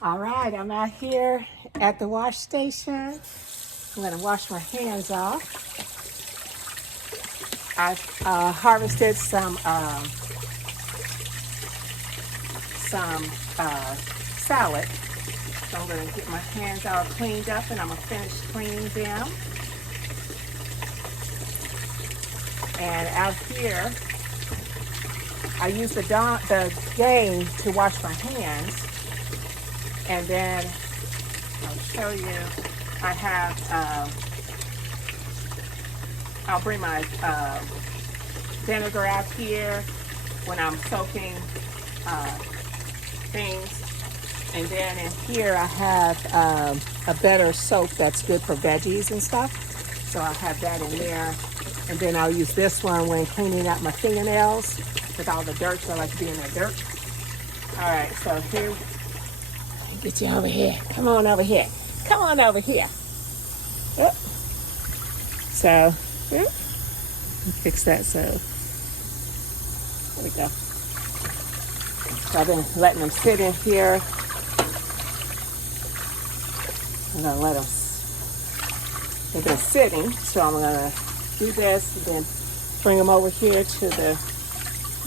All right, I'm out here at the wash station. I'm gonna wash my hands off. I've harvested some salad. So I'm gonna get my hands all cleaned up and I'm gonna finish cleaning them. And out here, I use the game to wash my hands. And then I'll show you, I have, I'll bring my vinegar out here when I'm soaking things. And then in here I have a better soap that's good for veggies and stuff. So I'll have that in there. And then I'll use this one when cleaning out my fingernails with all the dirt, so I like to be in the dirt. All right, so here, get you over here. Come on over here. Come on over here. Yep. So, fix that so. There we go. So I've been letting them sit in here. I'm gonna let them, they've been sitting, so I'm gonna do this and then bring them over here to the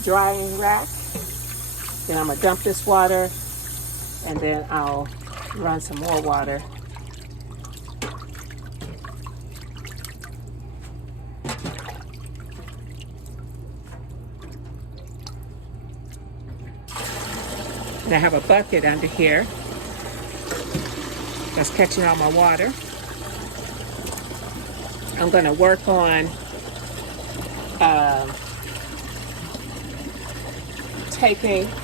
drying rack. Then I'm gonna dump this water and then I'll run some more water. And I have a bucket under here that's catching all my water. I'm gonna work on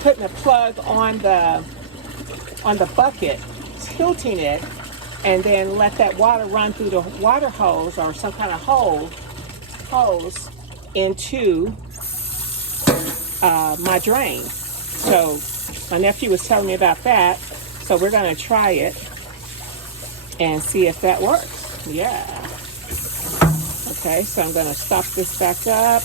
putting a plug on the bucket, tilting it, and then let that water run through the water hose or some kind of hose into my drain. So my nephew was telling me about that, so we're gonna try it and see if that works. Yeah. Okay, so I'm gonna stop this back up.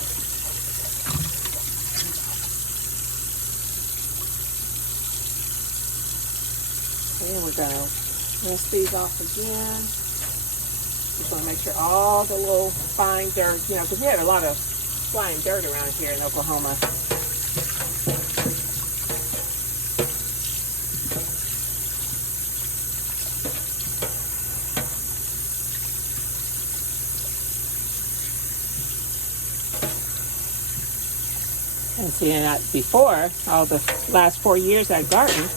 And we're gonna rinse these off again. Just wanna make sure all the little fine dirt, because we had a lot of flying dirt around here in Oklahoma. And see, before, all the last 4 years I gardened,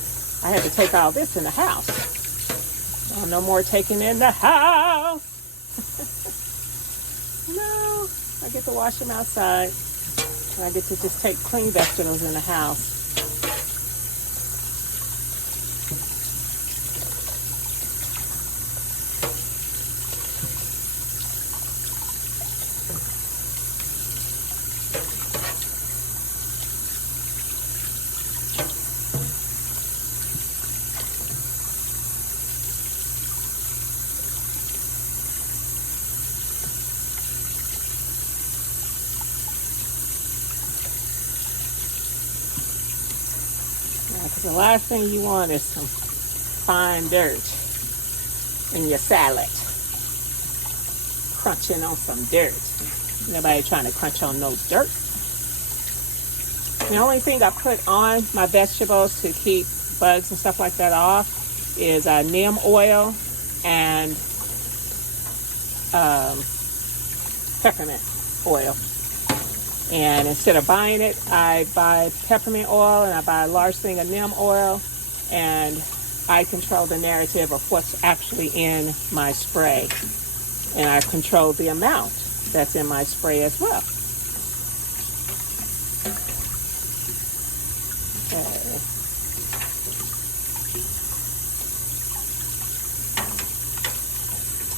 I had to take all this in the house. Oh, no more taking in the house. No, I get to wash them outside. And I get to just take clean vegetables in the house. Because the last thing you want is some fine dirt in your salad. Crunching on some dirt. Nobody trying to crunch on no dirt. The only thing I put on my vegetables to keep bugs and stuff like that off is neem oil and peppermint oil. And instead of buying it, I buy peppermint oil and I buy a large thing of neem oil, and I control the narrative of what's actually in my spray. And I control the amount that's in my spray as well. Okay.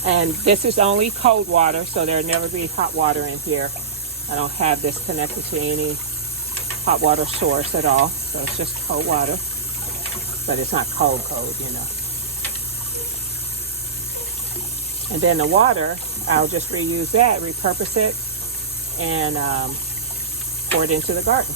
And this is only cold water, so there'll never be hot water in here. I don't have this connected to any hot water source at all. So it's just cold water. But it's not cold, And then the water, I'll just reuse that, repurpose it, and pour it into the garden.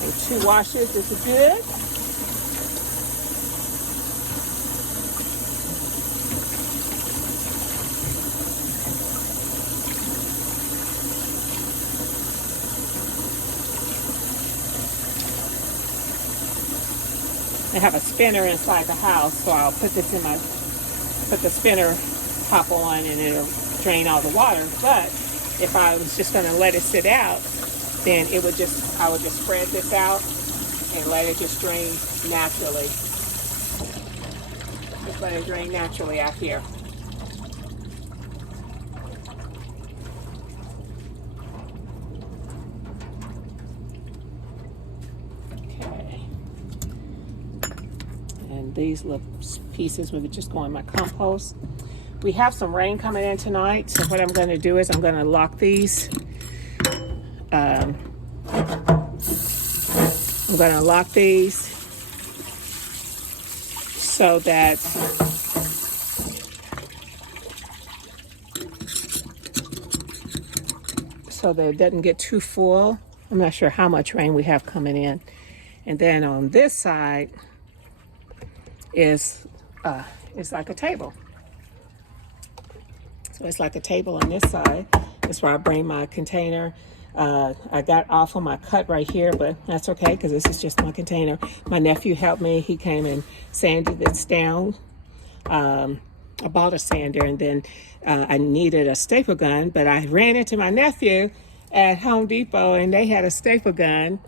And 2 washers is good. I have a spinner inside the house, so I'll put this in put the spinner top on and it'll drain all the water. But if I was just gonna let it sit out, then I would just spread this out and let it just drain naturally. Just let it drain naturally out here. And these little pieces would just go in my compost. We have some rain coming in tonight, so what I'm going to do is I'm going to lock these. I'm going to lock these so that it doesn't get too full. I'm not sure how much rain we have coming in. And then on this side is like a table. So it's like a table on this side. That's where I bring my container. I got off on my cut right here, but that's okay because this is just my container. My nephew helped me. He came and sanded this down. I bought a sander, and then I needed a staple gun, but I ran into my nephew at Home Depot, and they had a staple gun.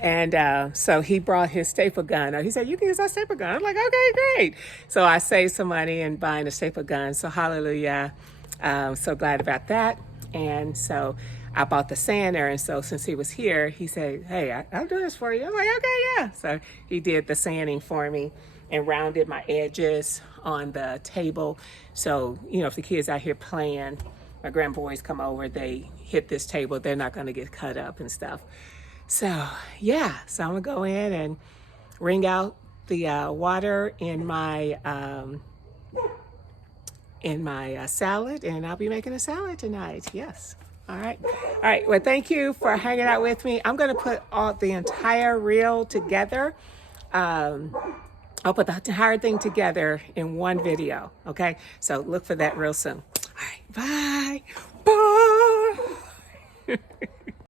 And so he brought his staple gun. He said, "You can use that staple gun." I'm like, "Okay, great." So I saved some money in buying a staple gun. So hallelujah. So glad about that. And so I bought the sander. And so since he was here, he said, "Hey, I'll do this for you." I was like, "Okay, yeah." So he did the sanding for me and rounded my edges on the table. So, you know, if the kids out here playing, my grandboys come over, they hit this table, they're not going to get cut up and stuff. So yeah, so I'm gonna go in and wring out the water in my salad, and I'll be making a salad tonight. Yes. All right. Well, thank you for hanging out with me. I'm gonna put the entire reel together. I'll put the entire thing together in one video. Okay. So look for that real soon. All right. Bye. Bye.